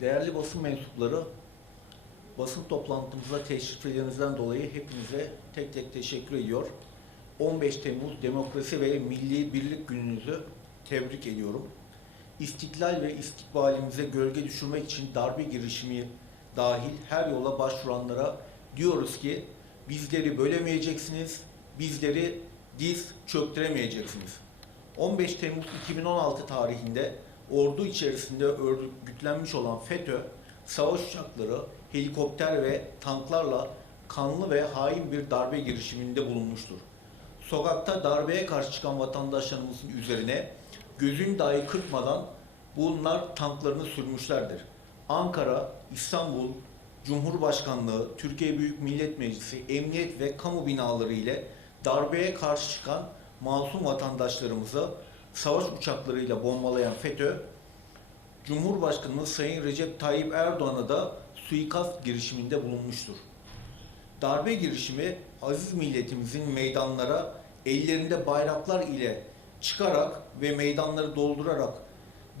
Değerli basın mensupları, basın toplantımıza teşriflerinizden dolayı hepinize tek tek teşekkür ediyor. 15 Temmuz Demokrasi ve Milli Birlik Gününüzü tebrik ediyorum. İstiklal ve istikbalimize gölge düşürmek için darbe girişimi dahil her yola başvuranlara diyoruz ki bizleri bölemeyeceksiniz, bizleri diz çöktüremeyeceksiniz. 15 Temmuz 2016 tarihinde ordu içerisinde örgütlenmiş olan FETÖ, savaş uçakları, helikopter ve tanklarla kanlı ve hain bir darbe girişiminde bulunmuştur. Sokakta darbeye karşı çıkan vatandaşlarımızın üzerine gözün dahi kırpmadan bunlar tanklarını sürmüşlerdir. Ankara, İstanbul, Cumhurbaşkanlığı, Türkiye Büyük Millet Meclisi, emniyet ve kamu binaları ile darbeye karşı çıkan masum vatandaşlarımızı savaş uçaklarıyla bombalayan FETÖ, Cumhurbaşkanımız Sayın Recep Tayyip Erdoğan'a da suikast girişiminde bulunmuştur. Darbe girişimi aziz milletimizin meydanlara ellerinde bayraklar ile çıkarak ve meydanları doldurarak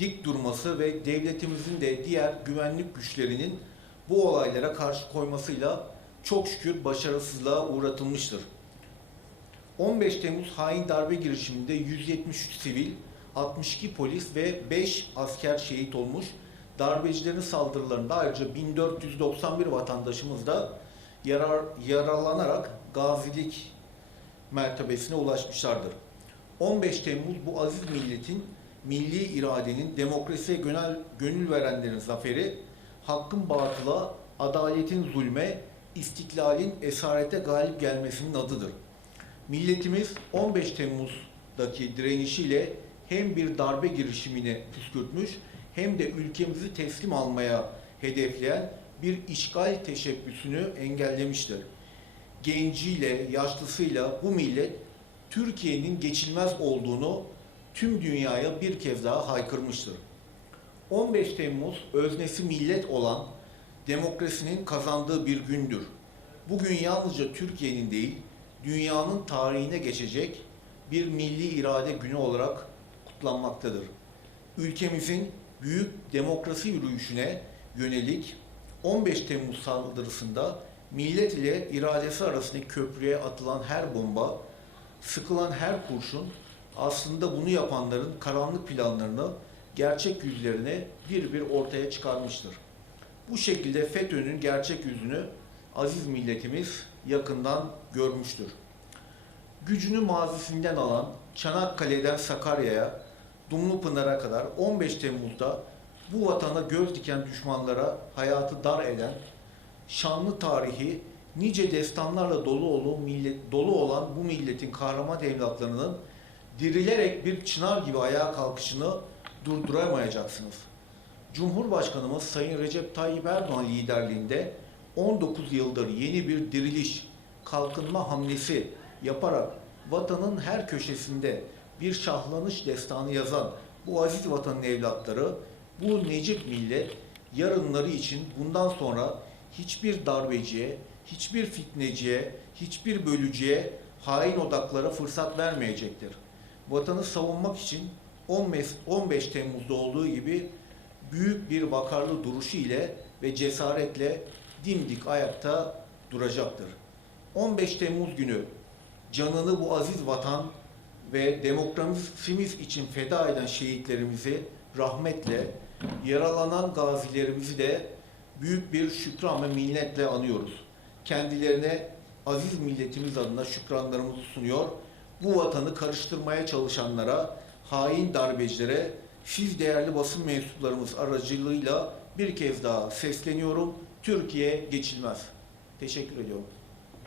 dik durması ve devletimizin de diğer güvenlik güçlerinin bu olaylara karşı koymasıyla çok şükür başarısızlığa uğratılmıştır. 15 Temmuz hain darbe girişiminde 173 sivil, 62 polis ve 5 asker şehit olmuş. Darbecilerin saldırılarında ayrıca 1491 vatandaşımız da yarar, yaralanarak gazilik mertebesine ulaşmışlardır. 15 Temmuz bu aziz milletin, milli iradenin, demokrasiye gönül, gönül verenlerin zaferi, hakkın batıla, adaletin zulme, istiklalin esarete galip gelmesinin adıdır. Milletimiz 15 Temmuz'daki direnişiyle hem bir darbe girişimini püskürtmüş hem de ülkemizi teslim almaya hedefleyen bir işgal teşebbüsünü engellemiştir. Genciyle, yaşlısıyla bu millet Türkiye'nin geçilmez olduğunu tüm dünyaya bir kez daha haykırmıştır. 15 Temmuz öznesi millet olan demokrasinin kazandığı bir gündür. Bugün yalnızca Türkiye'nin değil, dünyanın tarihine geçecek bir milli irade günü olarak kutlanmaktadır. Ülkemizin büyük demokrasi yürüyüşüne yönelik 15 Temmuz saldırısında millet ile iradesi arasındaki köprüye atılan her bomba, sıkılan her kurşun aslında bunu yapanların karanlık planlarını, gerçek yüzlerini bir bir ortaya çıkarmıştır. Bu şekilde FETÖ'nün gerçek yüzünü aziz milletimiz yakından görmüştür. Gücünü mazisinden alan Çanakkale'den Sakarya'ya, Dumlupınar'a kadar 15 Temmuz'da bu vatana göz diken düşmanlara hayatı dar eden, şanlı tarihi, nice destanlarla dolu olan, millet, dolu olan bu milletin kahraman evlatlarının dirilerek bir çınar gibi ayağa kalkışını durduramayacaksınız. Cumhurbaşkanımız Sayın Recep Tayyip Erdoğan liderliğinde 19 yıldır yeni bir diriliş, kalkınma hamlesi yaparak vatanın her köşesinde bir şahlanış destanı yazan bu aziz vatanın evlatları, bu necip millet yarınları için bundan sonra hiçbir darbeciye, hiçbir fitneciye, hiçbir bölücüye, hain odaklara fırsat vermeyecektir. Vatanı savunmak için 15, 15 Temmuz'da olduğu gibi büyük bir vakarlı duruşu ile ve cesaretle dimdik ayakta duracaktır. 15 Temmuz günü canını bu aziz vatan ve demokrasimiz için feda eden şehitlerimizi rahmetle, yaralanan gazilerimizi de büyük bir şükran ve minnetle anıyoruz. Kendilerine aziz milletimiz adına şükranlarımızı sunuyor. Bu vatanı karıştırmaya çalışanlara, hain darbecilere, siz değerli basın mensuplarımız aracılığıyla bir kez daha sesleniyorum. Türkiye geçilmez. Teşekkür ediyorum.